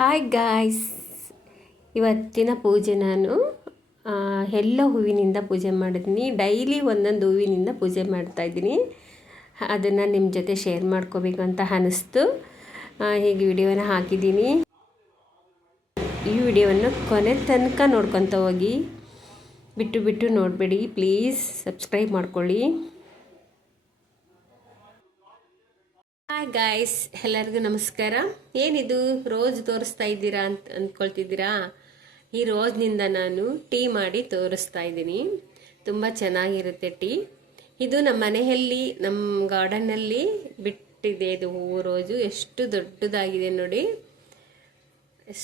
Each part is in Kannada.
ಹಾಯ್ ಗಾಯ್ಸ್ ಇವತ್ತಿನ ಪೂಜೆ ನಾನು ಎಲ್ಲ ಹೂವಿನಿಂದ ಪೂಜೆ ಮಾಡಿದ್ದೀನಿ. ಡೈಲಿ ಒಂದೊಂದು ಹೂವಿನಿಂದ ಪೂಜೆ ಮಾಡ್ತಾಯಿದ್ದೀನಿ ಅದನ್ನು ನಿಮ್ಮ ಜೊತೆ ಶೇರ್ ಮಾಡ್ಕೋಬೇಕು ಅಂತ ಅನ್ನಿಸ್ತು ಹೀಗೆ ವಿಡಿಯೋನ ಹಾಕಿದ್ದೀನಿ. ಈ ವಿಡಿಯೋವನ್ನು ಕೊನೆ ತನಕ ನೋಡ್ಕೊತ ಹೋಗಿ, ಬಿಟ್ಟು ಬಿಟ್ಟು ನೋಡಬೇಡಿ. ಪ್ಲೀಸ್ ಸಬ್ಸ್ಕ್ರೈಬ್ ಮಾಡ್ಕೊಳ್ಳಿ. ಹಾಯ್ ಗಾಯ್ಸ್ ಎಲ್ಲರಿಗೂ ನಮಸ್ಕಾರ. ಏನಿದು? ರೋಜ್ ತೋರಿಸ್ತಾ ಇದ್ದೀರಾ ಅಂತ ಅಂದ್ಕೊಳ್ತಿದ್ದೀರಾ ಈ ರೋಜ್ನಿಂದ ನಾನು ಟೀ ಮಾಡಿ ತೋರಿಸ್ತಾ ಇದ್ದೀನಿ. ತುಂಬ ಚೆನ್ನಾಗಿರುತ್ತೆ ಟೀ. ಇದು ನಮ್ಮ ಮನೆಯಲ್ಲಿ, ನಮ್ಮ ಗಾರ್ಡನ್ನಲ್ಲಿ ಬಿಟ್ಟಿದೆ ಇದು ಹೂವು ರೋಜು. ಎಷ್ಟು ದೊಡ್ಡದಾಗಿದೆ ನೋಡಿ.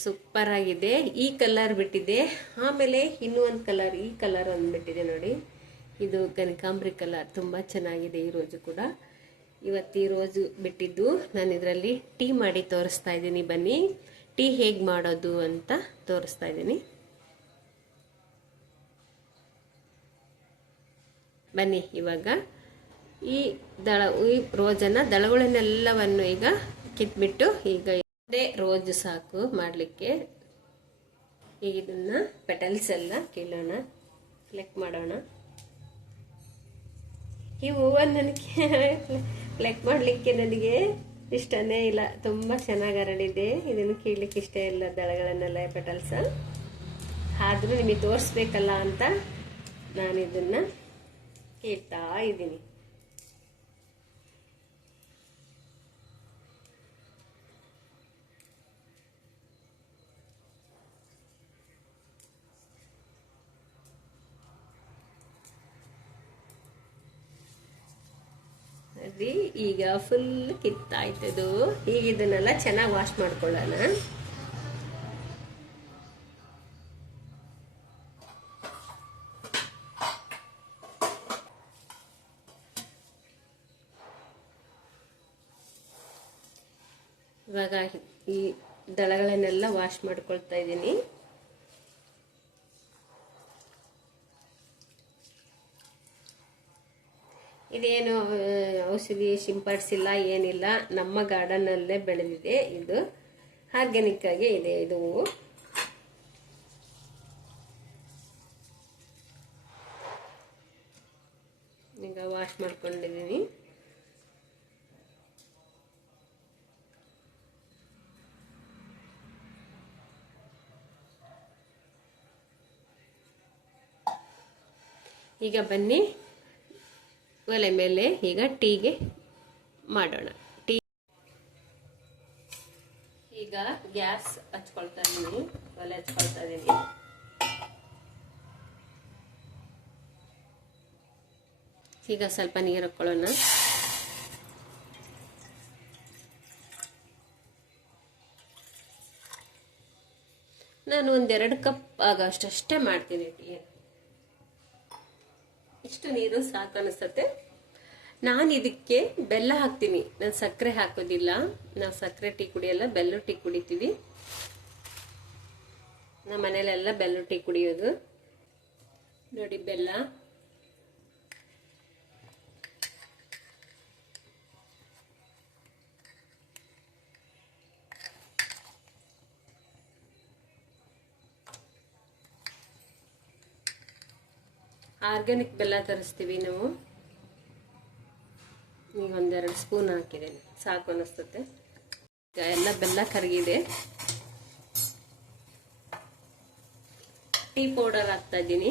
ಸೂಪರ್ ಆಗಿದೆ ಈ ಕಲರ್ ಬಿಟ್ಟಿದೆ. ಆಮೇಲೆ ಇನ್ನೂ ಒಂದು ಕಲರ್, ಈ ಕಲರ್ ಅಂದ್ಬಿಟ್ಟಿದೆ ನೋಡಿ. ಇದು ಕನಕಾಂಬ್ರಿ ಕಲರ್. ತುಂಬ ಚೆನ್ನಾಗಿದೆ ಈ ರೋಜು ಕೂಡ. ಇವತ್ತು ರೋಜು ಬಿಟ್ಟಿದ್ದು ನಾನು ಇದರಲ್ಲಿ ಟೀ ಮಾಡಿ ತೋರಿಸ್ತಾ ಇದ್ದೀನಿ, ಬನ್ನಿ. ಟೀ ಹೇಗೆ ಮಾಡೋದು ಅಂತ ತೋರಿಸ್ತಾ ಇದ್ದೀನಿ. ಬನ್ನಿ, ಇವಾಗ ಈ ದಳ, ಈ ರೋಜನ್ನು ದಳಗಳನ್ನೆಲ್ಲವನ್ನು ಈಗ ಕಿತ್ಬಿಟ್ಟು ಈಗ ಒಂದೇ ರೋಜು ಸಾಕು ಮಾಡಲಿಕ್ಕೆ. ಈಗ ಇದನ್ನ ಪೆಟಲ್ಸ್ ಎಲ್ಲ ಕೀಳೋಣ ಕ್ಲೆಕ್ಟ್ ಮಾಡೋಣ. ಈ ಹೂವನ್ನು ನನಗೆ ಫ್ಲೆಕ್ ಮಾಡಲಿಕ್ಕೆ ನನಗೆ ಇಷ್ಟನೇ ಇಲ್ಲ. ತುಂಬ ಚೆನ್ನಾಗಿ ಅರಳಿದೆ ಇದನ್ನು ಕೀಳಲಿಕ್ಕೆ ಇಷ್ಟ ಇಲ್ಲ ದಳಗಳನ್ನೆಲ್ಲ ಪೆಟಲ್ಸ ಆದರೂ ನಿಮಗೆ ತೋರಿಸ್ಬೇಕಲ್ಲ ಅಂತ ನಾನು ಕೇಳ್ತಾ ಕೀಳ್ತಾ ಇದ್ದೀನಿ. ಅದೇ ಈಗ ಫುಲ್ ಕಿತ್ತಾಯ್ತದು ಈಗ ಇದನ್ನೆಲ್ಲ ಚೆನ್ನಾಗಿ ವಾಶ್ ಮಾಡ್ಕೊಳ್ಳೋಣ. ಇವಾಗ ಈ ದಳಗಳನ್ನೆಲ್ಲ ವಾಶ್ ಮಾಡ್ಕೊಳ್ತಾ ಇದ್ದೀನಿ. ಇದೇನು ಔಷಧಿ ಸಿಂಪಡಿಸಿಲ್ಲ, ಏನಿಲ್ಲ, ನಮ್ಮ ಗಾರ್ಡನ್ನಲ್ಲೇ ಬೆಳೆದಿದೆ ಇದು. ಆರ್ಗ್ಯಾನಿಕ್ ಆಗಿ ಇದೆ ಇದು ಈಗ ವಾಶ್ ಮಾಡ್ಕೊಂಡಿದ್ದೀನಿ. ಈಗ ಬನ್ನಿ. ಒಲೆ ಮೇಲೆ ಈಗ ಟೀಗೆ ಮಾಡೋಣ. ಟೀ ಈಗ ಗ್ಯಾಸ್ ಹಚ್ಕೊಳ್ತಾ ಇದ್ದೀನಿ ಒಲೆ ಹಚ್ಕೊಳ್ತಾ ಇದ್ದೀನಿ ಈಗ ಸ್ವಲ್ಪ ನೀರು ಹಾಕ್ಕೊಳ್ಳೋಣ ನಾನು ಒಂದೆರಡು ಕಪ್ ಆಗೋಷ್ಟಷ್ಟೇ ಮಾಡ್ತೀನಿ ಟೀ ಇಷ್ಟು ನೀರು ಸಾಕು ಅನಿಸುತ್ತೆ. ನಾನು ಇದಕ್ಕೆ ಬೆಲ್ಲ ಹಾಕ್ತೀನಿ. ನಾನು ಸಕ್ಕರೆ ಹಾಕೋದಿಲ್ಲ. ನಾವು ಸಕ್ಕರೆ ಟೀ ಕುಡಿಯಲ್ಲ, ಬೆಲ್ಲ ಟೀ ಕುಡಿತೀವಿ. ನಮ್ಮ ಮನೇಲೆಲ್ಲ ಬೆಲ್ಲ ಟೀ ಕುಡಿಯೋದು. ನೋಡಿ ಬೆಲ್ಲ. ಆರ್ಗ್ಯಾನಿಕ್ ಬೆಲ್ಲ ತರಿಸ್ತೀವಿ ನಾವು. ಈಗ ಒಂದೆರಡು ಸ್ಪೂನ್ ಹಾಕಿದ್ದೇನೆ ಸಾಕು ಅನ್ನಿಸ್ತತೆ ಈಗ ಎಲ್ಲ ಬೆಲ್ಲ ಕರಗಿದೆ. ಟೀ ಪೌಡರ್ ಹಾಕ್ತಾ ಇದ್ದೀನಿ.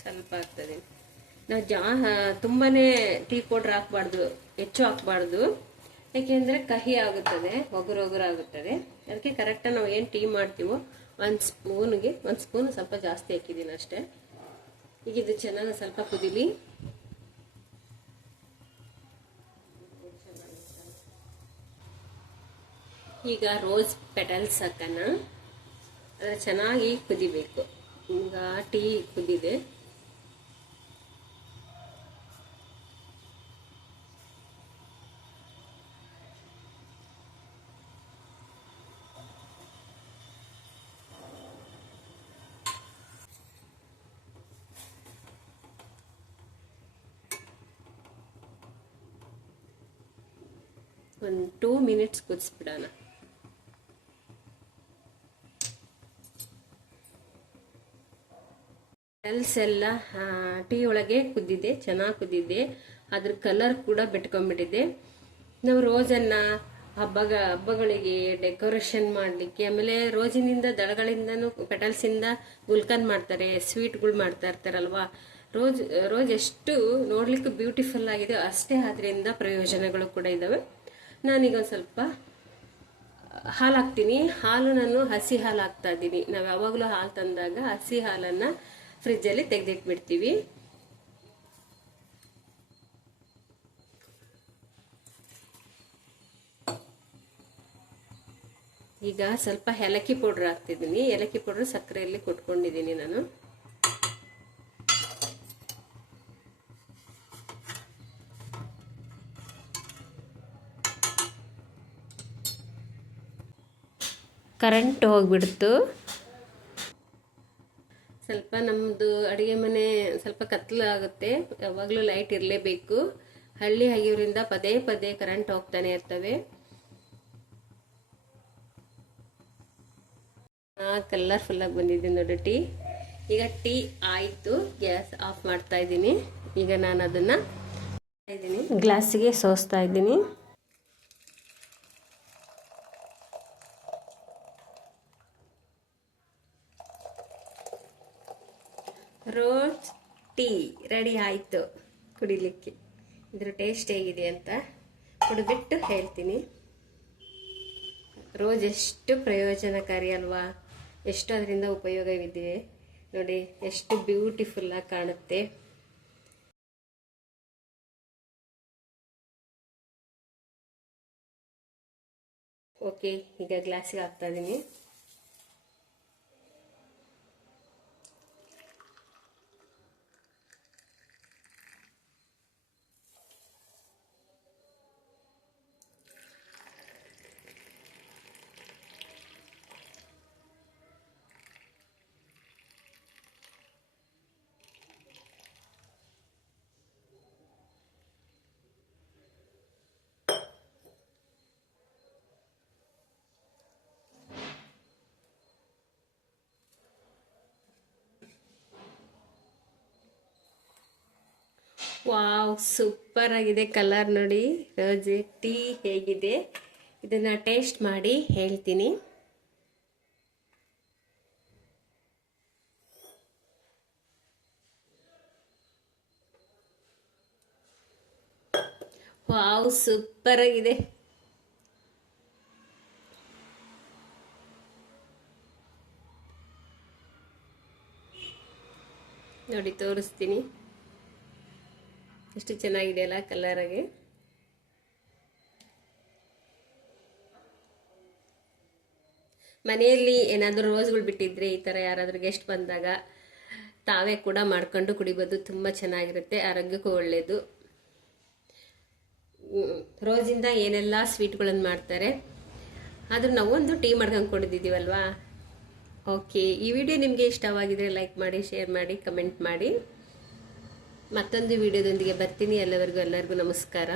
ಸ್ವಲ್ಪ ಹಾಕ್ತಾ ಇದ್ದೀನಿ. ನಾವು ಜಾ ತುಂಬಾನೇ ಟೀ ಪೌಡರ್ ಹಾಕ್ಬಾರ್ದು, ಹೆಚ್ಚು ಹಾಕ್ಬಾರ್ದು. ಯಾಕೆಂದರೆ ಕಹಿ ಆಗುತ್ತದೆ, ಒಗರು ಒಗರು ಆಗುತ್ತದೆ. ಅದಕ್ಕೆ ಕರೆಕ್ಟಾಗಿ ನಾವು ಏನು ಟೀ ಮಾಡ್ತೀವೋ ಒಂದು ಸ್ಪೂನ್ಗೆ ಒಂದು ಸ್ಪೂನ್ ಸ್ವಲ್ಪ ಜಾಸ್ತಿ ಹಾಕಿದ್ದೀನಿ ಅಷ್ಟೇ. ಈಗ ಇದು ಚೆನ್ನಾಗಿ ಸ್ವಲ್ಪ ಕುದಿಲಿ. ಈಗ ರೋಸ್ ಪೆಟಲ್ಸ್ ಹಾಕೋಣ. ಚೆನ್ನಾಗಿ ಕುದಿಬೇಕು. ಈಗ ಟೀ ಕುದಿದೆ. ಒಂದು ಟೂ ಮಿನಿಟ್ಸ್ ಕುದಿಸ್ಬಿಡೋಣ. ಪೆಟಲ್ಸ್ ಎಲ್ಲ ಟೀ ಒಳಗೆ ಕುದ್ದಿದೆ, ಚೆನ್ನಾಗಿ ಕುದ್ದಿದೆ. ಅದ್ರ ಕಲರ್ ಕೂಡ ಬಿಟ್ಕೊಂಡ್ಬಿಟ್ಟಿದೆ. ನಾವು ರೋಸನ್ನು ಹಬ್ಬಗ, ಹಬ್ಬಗಳಿಗೆ ಡೆಕೋರೇಷನ್ ಮಾಡಲಿಕ್ಕೆ, ಆಮೇಲೆ ರೋಜಿನಿಂದ, ದಳಗಳಿಂದನೂ ಪೆಟಲ್ಸಿಂದ ಗುಲ್ಕನ್ ಮಾಡ್ತಾರೆ ಸ್ವೀಟ್ಗಳು ಮಾಡ್ತಾ ಇರ್ತಾರಲ್ವಾ. ರೋಜ್ ರೋಜ್ ಎಷ್ಟು ನೋಡ್ಲಿಕ್ಕೆ ಬ್ಯೂಟಿಫುಲ್ ಆಗಿದೆ, ಅಷ್ಟೇ ಅದರಿಂದ ಪ್ರಯೋಜನಗಳು ಕೂಡ ಇದ್ದಾವೆ ನಾನೀಗ ಒಂದು ಸ್ವಲ್ಪ ಹಾಲು ಹಾಕ್ತೀನಿ ಹಾಲು ನಾನು ಹಸಿ ಹಾಲು ಹಾಕ್ತಾ ಇದ್ದೀನಿ. ನಾವು ಯಾವಾಗಲೂ ಹಾಲು ತಂದಾಗ ಹಸಿ ಹಾಲನ್ನು ಫ್ರಿಜ್ಜಲ್ಲಿ ತೆಗೆದಿಟ್ಬಿಡ್ತೀವಿ. ಈಗ ಸ್ವಲ್ಪ ಏಲಕ್ಕಿ ಪೌಡ್ರ್ ಹಾಕ್ತಿದ್ದೀನಿ. ಏಲಕ್ಕಿ ಪೌಡ್ರ್ ಸಕ್ಕರೆಯಲ್ಲಿ ಕೊಟ್ಕೊಂಡಿದ್ದೀನಿ ನಾನು. ಕರೆಂಟ್ ಹೋಗ್ಬಿಡ್ತು. ಸ್ವಲ್ಪ ನಮ್ಮದು ಅಡುಗೆ ಮನೆ ಸ್ವಲ್ಪ ಕತ್ಲು ಆಗುತ್ತೆ. ಯಾವಾಗಲೂ ಲೈಟ್ ಇರಲೇಬೇಕು. ಹಳ್ಳಿ ಆಗಿರೋದ್ರಿಂದ ಪದೇ ಪದೇ ಕರೆಂಟ್ ಹೋಗ್ತಾನೆ ಇರ್ತವೆ. ಕಲರ್ಫುಲ್ಲಾಗಿ ಬಂದಿದ್ದೀನಿ ನೋಡಿ ಟೀ. ಈಗ ಟೀ ಆಯಿತು. ಗ್ಯಾಸ್ ಆಫ್ ಮಾಡ್ತಾ ಇದ್ದೀನಿ. ಈಗ ನಾನು ಅದನ್ನು ಇದ್ದೀನಿ ಗ್ಲಾಸಿಗೆ ಸೋಸ್ತಾ ಇದ್ದೀನಿ. ರೋಸ್ ಟೀ ರೆಡಿ ಆಯಿತು. ಕುಡಿಲಿಕ್ಕೆ. ಇದ್ರ ಟೇಸ್ಟ್ ಹೇಗಿದೆ ಅಂತ ಕುಡಿದ್ಬಿಟ್ಟು ಹೇಳ್ತೀನಿ. ರೋಸ್ ಎಷ್ಟು ಪ್ರಯೋಜನಕಾರಿ ಅಲ್ವಾ? ಎಷ್ಟು ಅದರಿಂದ ಉಪಯೋಗವಿದೆ. ನೋಡಿ, ಎಷ್ಟು ಬ್ಯೂಟಿಫುಲ್ಲಾಗಿ ಕಾಣುತ್ತೆ. ಓಕೆ ಈಗ ಗ್ಲಾಸಿಗೆ ಹಾಕ್ತಾ ಇದ್ದೀನಿ. ವಾವ್, ಸೂಪರ್ ಆಗಿದೆ ಕಲರ್ ನೋಡಿ. ರೋಜೆ, ಟೀ ಹೇಗಿದೆ. ಇದನ್ನ ಟೇಸ್ಟ್ ಮಾಡಿ ಹೇಳ್ತೀನಿ. ವಾವ್, ಸೂಪರ್ ಆಗಿದೆ. ನೋಡಿ, ತೋರಿಸ್ತೀನಿ. ಎಷ್ಟು ಚೆನ್ನಾಗಿದೆಯಲ್ಲ ಕಲರಾಗಿ? ಮನೆಯಲ್ಲಿ ಏನಾದರೂ ರೋಸ್ಗಳು ಬಿಟ್ಟಿದ್ರೆ ಈ ಥರ ಯಾರಾದರೂ ಗೆಸ್ಟ್ ಬಂದಾಗ ತಾವೇ ಕೂಡ ಮಾಡ್ಕೊಂಡು ಕುಡಿಬೋದು, ತುಂಬ ಚೆನ್ನಾಗಿರುತ್ತೆ, ಆರೋಗ್ಯಕ್ಕೂ ಒಳ್ಳೆಯದು ರೋಸಿಂದ ಏನೆಲ್ಲ ಸ್ವೀಟ್ಗಳನ್ನು ಮಾಡ್ತಾರೆ? ಆದರೂ ನಾವು ಒಂದು ಟೀ ಮಾಡ್ಕೊಂಡು ಕುಡಿದಿದ್ದೀವಲ್ವಾ? ಓಕೆ ಈ ವಿಡಿಯೋ ನಿಮಗೆ ಇಷ್ಟವಾಗಿದ್ರೆ ಲೈಕ್ ಮಾಡಿ ಶೇರ್ ಮಾಡಿ ಕಮೆಂಟ್ ಮಾಡಿ. ಮತ್ತೊಂದು ವಿಡಿಯೋದೊಂದಿಗೆ ಬರ್ತೀನಿ. ಎಲ್ಲರಿಗೂ ಎಲ್ಲರಿಗೂ ನಮಸ್ಕಾರ.